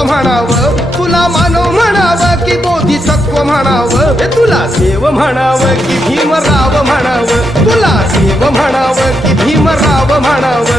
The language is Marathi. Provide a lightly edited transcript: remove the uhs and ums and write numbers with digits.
देव म्हणावं, तुला मानव म्हणावं की बोधिसत्व म्हणावं, तुला देव म्हणावं की भीमराव म्हणावं, तुला देव म्हणावं की भीमराव म्हणावं.